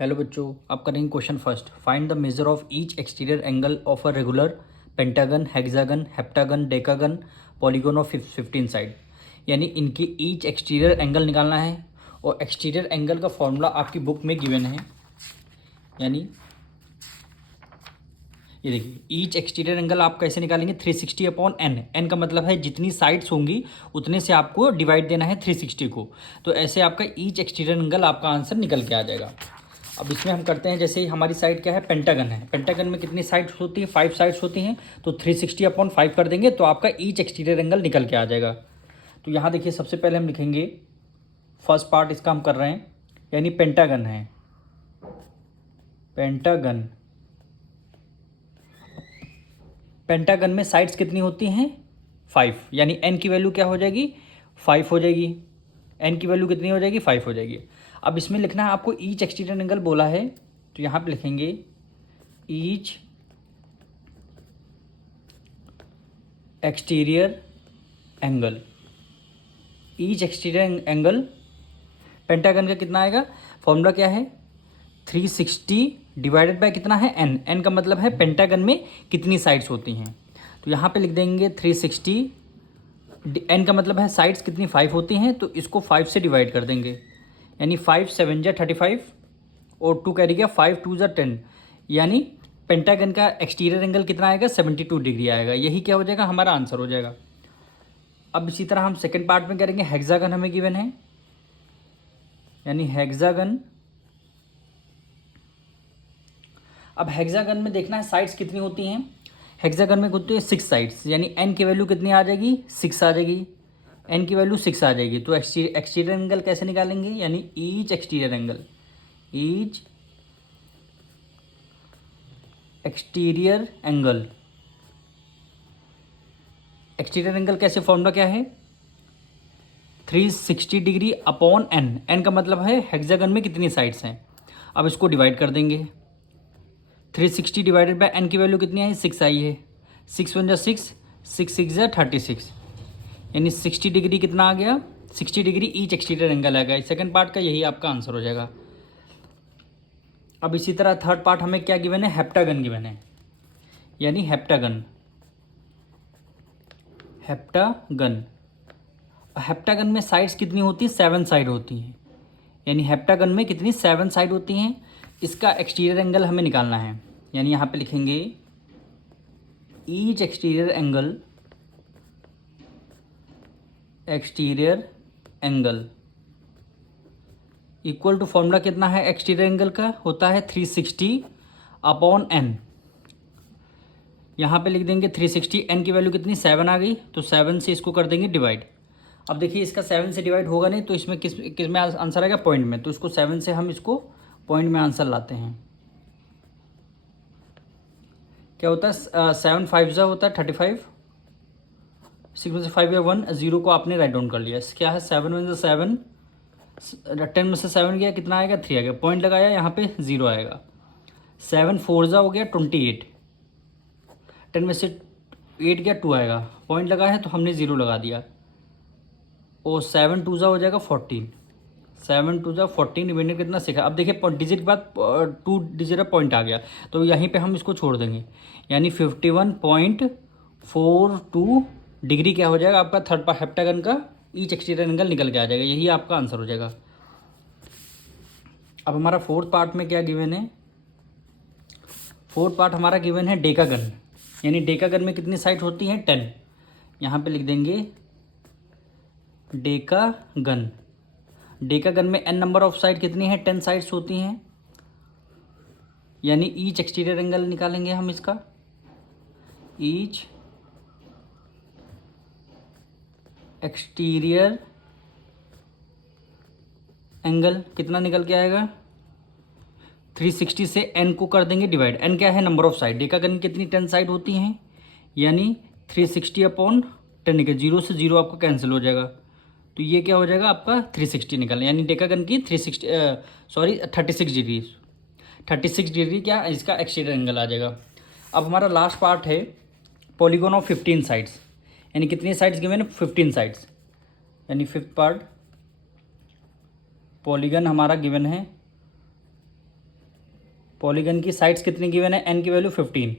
Hello बच्चों, आप करेंगे question first. Find the measure of each exterior angle of a regular pentagon, hexagon, heptagon, decagon, polygon of 15 side. यानी इनकी each exterior angle निकालना है और एक्सटीरियर एंगल का फॉर्मूला आपकी बुक में गिवन है। यानी ये देखिए, ईच एक्सटीरियर एंगल आप कैसे निकालेंगे? 360 अपॉन एन। एन का मतलब है जितनी साइड्स होंगी उतने से आपको डिवाइड देना है 360 को। तो ऐसे आपका ईच एक्सटीरियर एंगल आपका आंसर निकल के आ जाएगा। अब इसमें हम करते हैं, जैसे हमारी साइड क्या है, पेंटागन है। पेंटागन में कितनी साइड्स होती है? 5 साइड्स होती हैं। तो 360 अपॉन 5 कर देंगे तो आपका ईच एक्सटीरियर एंगल निकल के आ जाएगा। तो यहाँ देखिए, सबसे पहले हम लिखेंगे फर्स्ट पार्ट इसका हम कर रहे हैं, यानी पेंटागन है। पेंटागन, पेंटागन में साइड्स कितनी होती हैं? 5। यानी एन की वैल्यू क्या हो जाएगी? 5 हो जाएगी। एन की वैल्यू कितनी हो जाएगी? 5 हो जाएगी। अब इसमें लिखना है आपको ईच एक्सटीरियर एंगल बोला है, तो यहाँ पे लिखेंगे each exterior angle. Each exterior angle pentagon का कितना आएगा? फॉर्मूला क्या है? 360 डिवाइडेड बाय कितना है? एन। एन का मतलब है पेंटागन में कितनी साइड्स होती हैं। तो यहाँ पे लिख देंगे 360। एन का मतलब है साइड्स कितनी? 5 होती हैं, तो इसको 5 से डिवाइड कर देंगे। यानी 5 7 जा 35 और 2 कैरी गया, 5 2 जा 10। यानी पेंटागन का एक्सटीरियर एंगल कितना आएगा? 72 डिग्री आएगा। यही क्या हो जाएगा? हमारा आंसर हो जाएगा। अब इसी तरह हम सेकेंड पार्ट में करेंगे। हेक्सागन हमें गिवन है, यानी हेक्सागन। अब हेक्सागन में देखना है साइड्स कितनी होती हैं। हेक्सागन में होती है 6 साइड्स, यानी एन की वैल्यू कितनी आ जाएगी? 6 आ जाएगी। एन की वैल्यू 6 आ जाएगी। तो एक्सटीरियर एंगल कैसे निकालेंगे? यानी each exterior angle, each exterior angle. Exterior angle कैसे? फॉर्मूला क्या है? 360 डिग्री अपॉन एन। एन का मतलब है हेक्सागन में कितनी साइड्स हैं। अब इसको डिवाइड कर देंगे। 360 डिवाइडेड बाय एन की वैल्यू कितनी आई? 6 आई है। 6 1 जा 6, 6 6 जा 36। यानी 60 डिग्री कितना आ गया? 60 डिग्री ईच एक्सटीरियर एंगल आ गया। सेकंड पार्ट का यही आपका आंसर हो जाएगा। अब इसी तरह थर्ड पार्ट हमें क्या गिवन है? हेप्टागन गिवन है, यानी हेप्टागन। हेप्टागन, हेप्टागन में साइड्स कितनी होती है? 7 साइड होती हैं। यानी हेप्टागन में कितनी? 7 साइड होती हैं। इसका एक्सटीरियर एंगल हमें निकालना है, यानी यहाँ पे लिखेंगे each exterior angle, exterior angle equal to formula कितना है एक्सटीरियर एंगल का? होता है 360 अपॉन एन। यहाँ पे लिख देंगे 360। एन की वैल्यू कितनी? 7 आ गई, तो 7 से इसको कर देंगे डिवाइड। अब देखिए, इसका 7 से डिवाइड होगा नहीं, तो इसमें किस में आंसर आएगा? पॉइंट में। तो इसको 7 से हम इसको पॉइंट में आंसर लाते हैं। क्या होता है? 7 5 जा होता है 35। 6 में से 5 या 1, 0 को आपने राइट डाउन कर लिया। क्या है? 7 1 जा 7, 10 में से 7 गया, कितना आएगा? 3 आ गया। पॉइंट लगाया, यहाँ पे 0 आएगा। 7 4 जा हो गया 28। 10 में से 8 गया, 2 आएगा। पॉइंट लगाया है तो हमने 0 लगा दिया। और 7 2 जा हो जाएगा 14। 7 2 जा 14, रिमाइंडर कितना? सीखा। अब देखिए, डिजिट के बाद 2 डिजिट पॉइंट आ गया, तो यहीं पे हम इसको छोड़ देंगे। यानी 51.42 डिग्री क्या हो जाएगा आपका? थर्ड पार्ट हेप्टागन का ईच एक्सटीरियर एंगल निकल के आ जाएगा। यही आपका आंसर हो जाएगा। अब हमारा फोर्थ पार्ट में क्या गिवन है? फोर्थ पार्ट हमारा गिवन है डेकागन। यानी डेकागन में कितनी साइड होती हैं? 10। यहाँ पे लिख देंगे डेकागन। डेकागन में एन नंबर ऑफ साइड कितनी है? 10 साइड्स होती हैं। यानी ईच एक्सटीरियर एंगल निकालेंगे हम इसका। ईच एक्सटीरियर एंगल कितना निकल के आएगा? 360 से एन को कर देंगे डिवाइड। एन क्या है? Number of side. डेकागन की कितनी? 10 साइड होती हैं। यानी 360 अपॉन 10 निकल, 0 से 0 आपका कैंसिल हो जाएगा। तो ये क्या हो जाएगा आपका? 360 निकलना। यानी डेकागन की 36 डिग्री, 36 डिग्री क्या इसका एक्सटीरियर एंगल आ जाएगा। अब हमारा लास्ट पार्ट है पॉलीगन ऑफ 15 साइड्स। यानी कितनी साइड्स गिवन है? 15 साइड्स। यानी फिफ्थ पार्ट पॉलीगन हमारा गिवन है पॉलीगन की साइड्स कितनी गिवन है, एन की वैल्यू 15।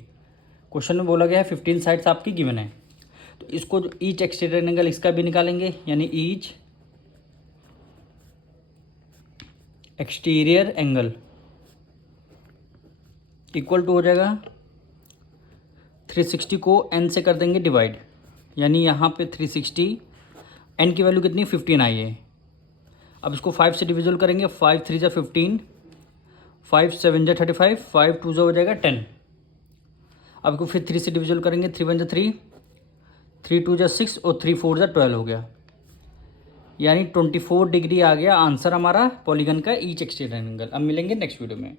क्वेश्चन में बोला गया है 15 साइड्स आपकी गिवन है। तो इसको जो ईच एक्सटीरियर एंगल इसका भी निकालेंगे, यानी each exterior angle equal to हो जाएगा 360 को n से कर देंगे डिवाइड, यानी यहाँ पे 360, n की वैल्यू कितनी 15 आई है। अब इसको 5 से डिविजल करेंगे, 5 3 जा 15, 5 7 जा 35, 5 2 जा हो जाएगा 10। अब इसको फिर 3 से डिविजल करेंगे, 3 1 जा 3, 3 2 जा 6 और 3 4 जा 12 हो गया, यानी 24 डिग्री आ गया आंसर हमारा पॉलीगन का ईच एक्सटीरियर एंगल। अब मिलेंगे नेक्स्ट वीडियो में।